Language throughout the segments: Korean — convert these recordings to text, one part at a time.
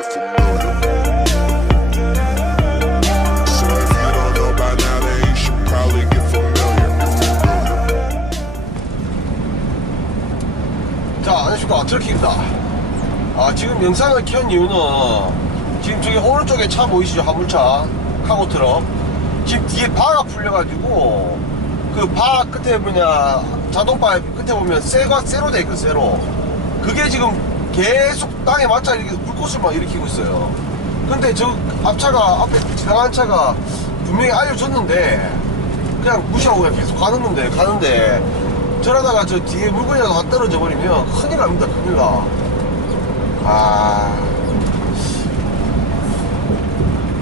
자, 안녕하십니까. 트럭입니다. 아, 지금 영상을 켠 이유는 지금 저기 오른쪽에 차 보이시죠? 화물차. 카고 트럭. 지금 뒤에 바가 풀려가지고 그 바 끝에 뭐냐 자동 바 끝에 보면 쇠가 쇠로 돼 있거든, 쇠로. 그게 지금 계속 땅에 맞춰 이렇게 불꽃을 막 일으키고 있어요. 근데 저 앞차가, 앞에 지나가는 차가 분명히 알려줬는데 그냥 무시하고 그냥 계속 가는 건데, 가는데 저러다가 저 뒤에 물건이라도 다 떨어져 버리면 큰일 납니다, 큰일 나. 아.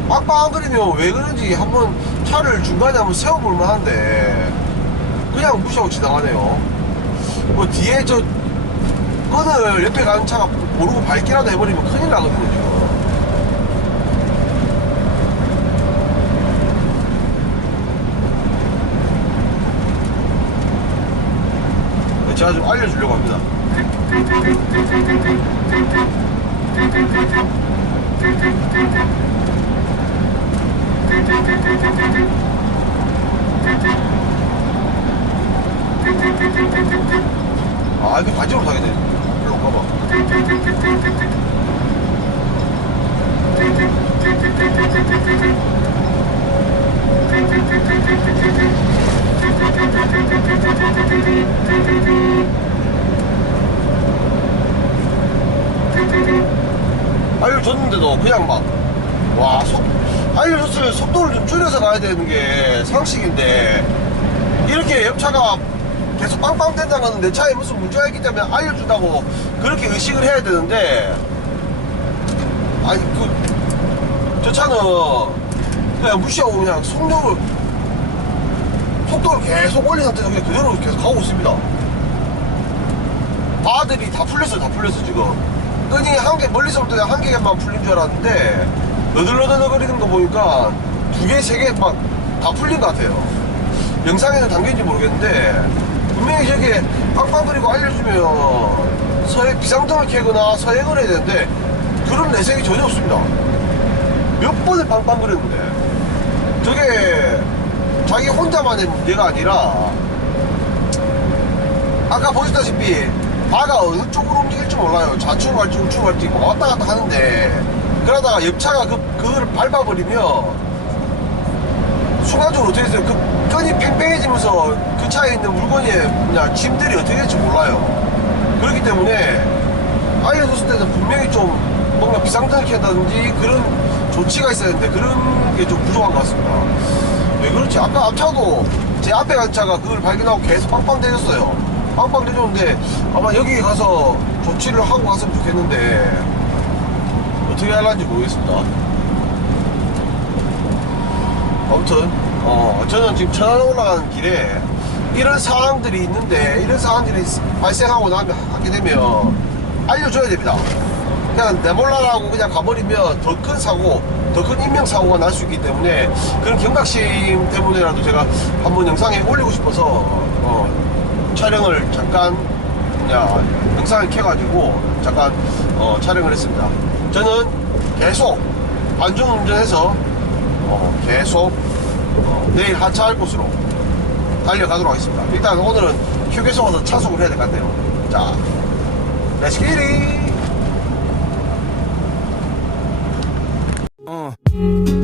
빡빡거리면 왜 그런지 한번 차를 중간에 한번 세워볼 만한데, 그냥 무시하고 지나가네요. 뭐 뒤에 저, 끈을 옆에 가는 차가 모르고 밟기라도 해버리면 큰일 나거든요, 지금. 제가 좀 알려주려고 합니다. 아, 이거 바지로 타게 돼. 가봐. 알려줬는데도 그냥 막, 와, 속, 알려줬으면 속도를 좀 줄여서 가야 되는 게 상식인데, 이렇게 옆차가 계속 빵빵 된다는 건내 차에 무슨 문제가 있기 때문에 알려준다고 그렇게 의식을 해야 되는데, 아니, 그, 저 차는 그냥 무시하고 그냥 속력을, 속도를 계속 올린 상태에서 그냥 그대로 계속 가고 있습니다. 바들이 다 풀렸어요, 다 풀렸어, 지금. 끈이 한 개, 멀리서부터 한 개만 풀린 줄 알았는데, 너들너들거리는 거 보니까 두 개, 세 개 막 다 풀린 것 같아요. 영상에는 담겼는지 모르겠는데, 분명히 저게 빵빵거리고 알려주면 서해 비상등을 켜거나 서행을 해야 되는데, 그런 내색이 전혀 없습니다. 몇 번을 빵빵거렸는데, 저게 자기 혼자만의 문제가 아니라, 아까 보셨다시피 바가 어느 쪽으로 움직일지 몰라요. 좌측으로 갈지 우측으로 갈지 뭐 왔다 갔다 하는데 그러다가 옆차가 그, 그거를 밟아버리면 순간적으로 어떻게 됐어요? 그 끈이 팽팽해지면서 그 차에 있는 물건이 그냥 짐들이 어떻게 될지 몰라요. 그렇기 때문에 알려줬을 때는 분명히 좀 뭔가 비상등을 켠다든지 그런 조치가 있어야 되는데 그런 게 좀 부족한 것 같습니다. 왜 그렇지? 아까 앞차도 제 앞에 간 차가 그걸 발견하고 계속 빵빵 대졌어요. 빵빵 대졌는데 아마 여기 가서 조치를 하고 갔으면 좋겠는데 어떻게 할란지 모르겠습니다. 아무튼 어, 저는 지금 천안 올라가는 길에 이런 상황들이 있는데 이런 상황들이 발생하고 나면 하게 되면 알려줘야 됩니다. 그냥 내몰라라고 그냥 가버리면 더 큰 사고, 더 큰 인명사고가 날 수 있기 때문에 그런 경각심 때문에라도 제가 한번 영상에 올리고 싶어서 어, 촬영을 잠깐 그냥 영상을 켜가지고 잠깐 어, 촬영을 했습니다. 저는 계속 안전 운전해서 어, 계속 어, 내일 하차할 곳으로 달려가도록 하겠습니다. 일단 오늘은 휴게소 가서 차속을 해야 될 것 같네요. 자, it! Uh.